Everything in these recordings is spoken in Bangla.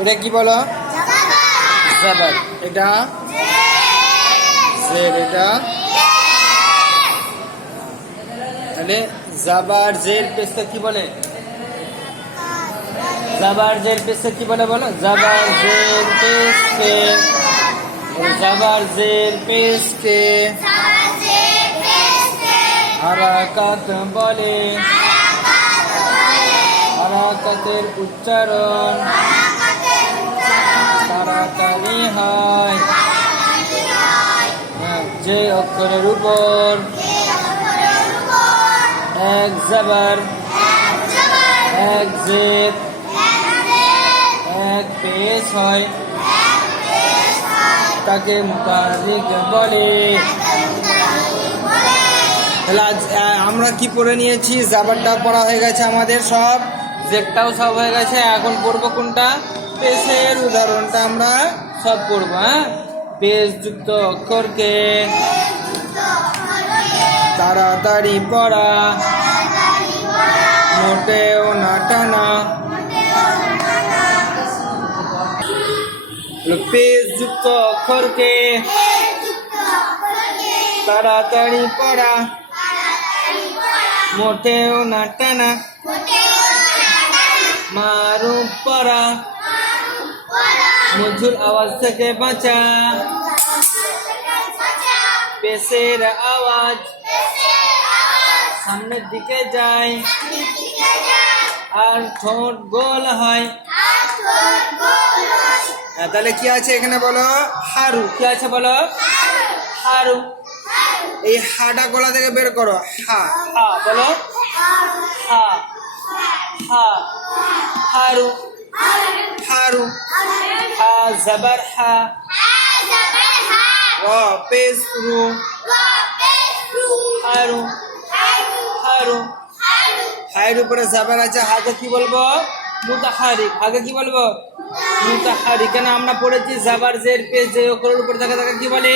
এটা কি বলো? জাবার এটা? জের। এটা? তাহলে জাবার জের পেস্তা কি বলে? জাবার জের পেস্তা কি বলে বলো? জাবার জের পেস্তে। জাবার জের পেস্তে। হারাকাত বলে। হারাকাতের উচ্চারণ। তাড়াতাড়ি হয়। হ্যাঁ, যে অক্ষরের উপর। এক জাবার। এক জেদ। এক পেশ হয়। তাকে মুতারিক বলে। আমরা কি পড়ে নিয়েছি? জাবারটা পড়া হয়ে গেছে আমাদের সব। জেটটাও সব হয়ে গেছে। এখন পড়ব কোনটা? পেশের উদাহরণটা আমরা সব পড়ব হ্যাঁ? পেশ যুক্ত অক্ষরকে তাড়াতাড়ি পড়া। মোটেও না টানা পেশ যুক্ত অক্ষরকে তাড়াতাড়ি পড়া। মোটেও না টানা মারু পড়া। মধুর আওয়াজ থেকে বাঁচা। পেশের আওয়াজ। সামনের দিকে যায় আর ঠোঁট গোল হয়। হ্যাঁ, তাহলে কি আছে এখানে বলো? হারু কি আছে বলো? হারু এই হাটা গলা থেকে বের করো। হা। হা বলো। হা। হা। হারু হারু র পেশ রু হারু হারু হায়ের উপরে জাবার আছে হাতে কি বলব মুতাহারিক আগে কি বলব মুতাহারিক কেন আমরা পড়েছি জাবার জের পেজ যে অক্ষরের উপরে থাকে তাকে কি বলে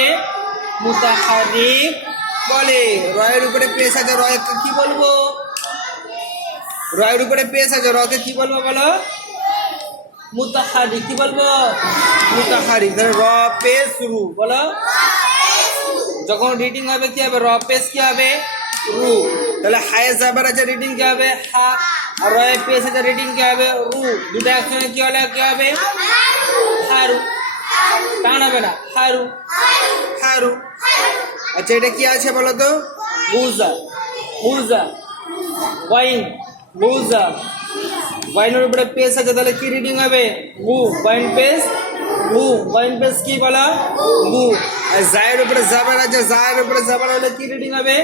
মুতাহারিক বলে রয়ের উপরে পেশ আছে রয়কে কি বলব রয়ের উপরে পেশ আছে রকে কি বলব বলো মুতাহারিক কি বলব? মুতাহারিক তাহলে র পেশ শুরু। বলো। যখন রিডিং হবে কি হবে? র পেশ কি হবে? রু। তাহলে হায়ে জাবার আছে রিডিং কি হবে? হা। আর রয়ে পেশ আছে রিডিং কি হবে? রু। দুটো একসঙ্গে কি হলে কি হবে? হারু। টান হবে না। হারু। হারু। আচ্ছা এটা কি আছে বলো তো? বুজা বুজা ওয়াইন বুজা ওয়াইনের উপরে পেস আছে তাহলে কি রিডিং হবে গু ওয়াইন পেস গু ওয়াইন পেস কি বলা গু আর জায়ের উপরে জাবার আছে জায়ের উপরে জাবার হলে কি রিডিং হবে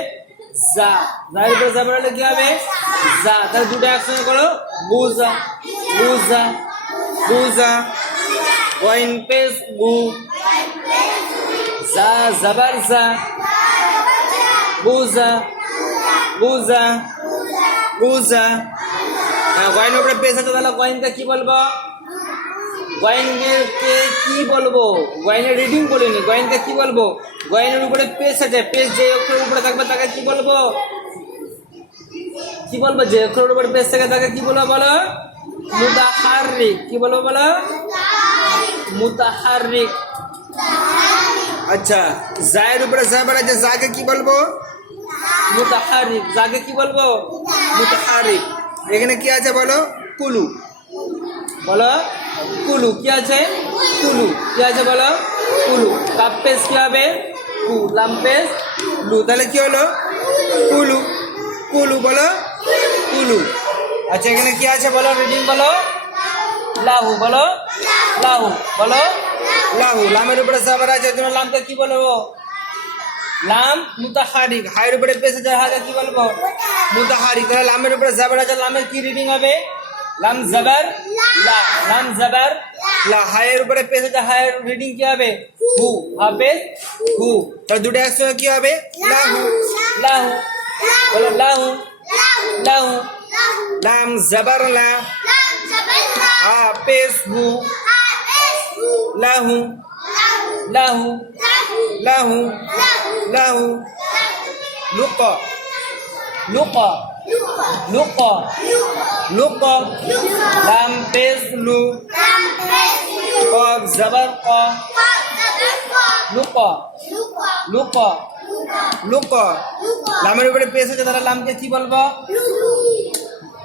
যা জায়ের উপরে জাবার হলে কি হবে যা তাহলে দুটো একসঙ্গে করো বুজা বুজা বুজা ওয়াইন পেস গু যা জাবার যা বুজা বুজা বুজা হ্যাঁ ওয়াইনের উপরে পেশ আছে, তাহলে ওয়াইনকে কি বলব? ওয়াইনকে কি বলব? ওয়াইনের রিডিং বলিনি ওয়াইনকে কি বলব? ওয়াইনের উপরে পেশ আছে পেশ যে অক্ষরের উপরে থাকবে তাকে কি বলব? কি বলব, যে অক্ষরের উপরে পেশ থাকে তাকে কি বলব বলো? মুতাহারিক কি বলব বলো? মুতাহারিক আচ্ছা জায়ের উপরে জাবার আছে জাকে কি বলব? মুতাহারিক জাকে কি বলব? মুতাহারিক এখানে কি আছে বলো? কুলু। বলো? কুলু। কি আছে? কুলু। কি আছে বলো? কুলু। কাপ্পেস কি হবে? কু। লাম্পেস লু। তাহলে কি হলো? কুলু। কুলু বলো? কুলু। আচ্ছা এখানে কি আছে বলো? রিডিং বলো। লাহু বলো? লাহু। বলো? লাহু। লামের উপরে সাবার আছে জন্য লামকে কি বলব লাম মুতাহারিক। হায়ের উপরে পেশে যায় হাকে কি বলব? মুতাহারিক। তাহলে লামের উপরে জাবার আছে, লামের কি রিডিং হবে? লাম জাবার, লা। লাম জাবার, লা। হায়ের উপরে পেশে যায় হায়ের রিডিং কি হবে? হু। হবে হু। তাহলে দুটো একসঙ্গে কি হবে? লাহু। লাহু। বলো, লাহু। লাহু। লাম জাবার, লা। হা পেশ হু। লাহু লাহু। লাহু। লাহু। লুক লুক লুক লুক লাম পেশ লু জবর ক লুক লুক লুক লামের উপরে পেশ আছে তাহলে লামকে কি বলব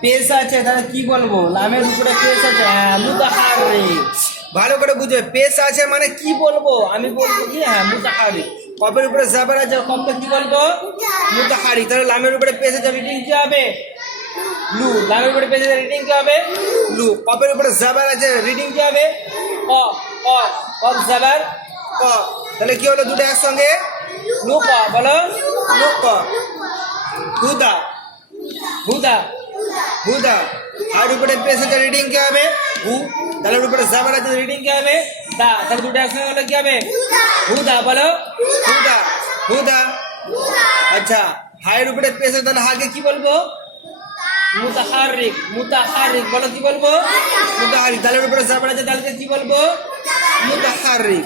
পেশ আছে তাহলে কি বলব লামের উপরে পেশ আছে হ্যাঁ মুতাহারি ভালো করে বুঝবে পেশ আছে মানে কি বলব আমি বলব কি হ্যাঁ মুতাহারি কপের উপরে জাবার আছে কপকে কি বলব মুতাহারি তাহলে লামের উপরে পেশ যাবে রিডিং কি হবে? লু। লামের উপরে পেশ যাবে রিডিং কি হবে? লু। কপের উপরে জাবার আছে রিডিং কি হবে? ক। ক। কপ জাবার ক। তাহলে কি হলো দুটো একসঙ্গে? লু, ক। বলো। লু, ক। হুদা। হুদা। হুদা। আর উপরে পেশ রিডিং কি হবে? হু। তাহলে উপরে জাবার আছে রিডিং কি হবে? দা তাহলে দুটো একসঙ্গে হলো কি হবে? হুদা। বলো। হুদা। হুদা আচ্ছা হায়ের উপরে পেশে তাহলে হাকে কি বলব? মুতাহারিক মুতাহারিক বলো কি বলব? মুতাহারিক। ওর উপরে সাপড়া আছে তাহলে কি বলব? মুতাহারিক।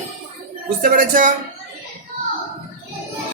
বুঝতে পেরেছ?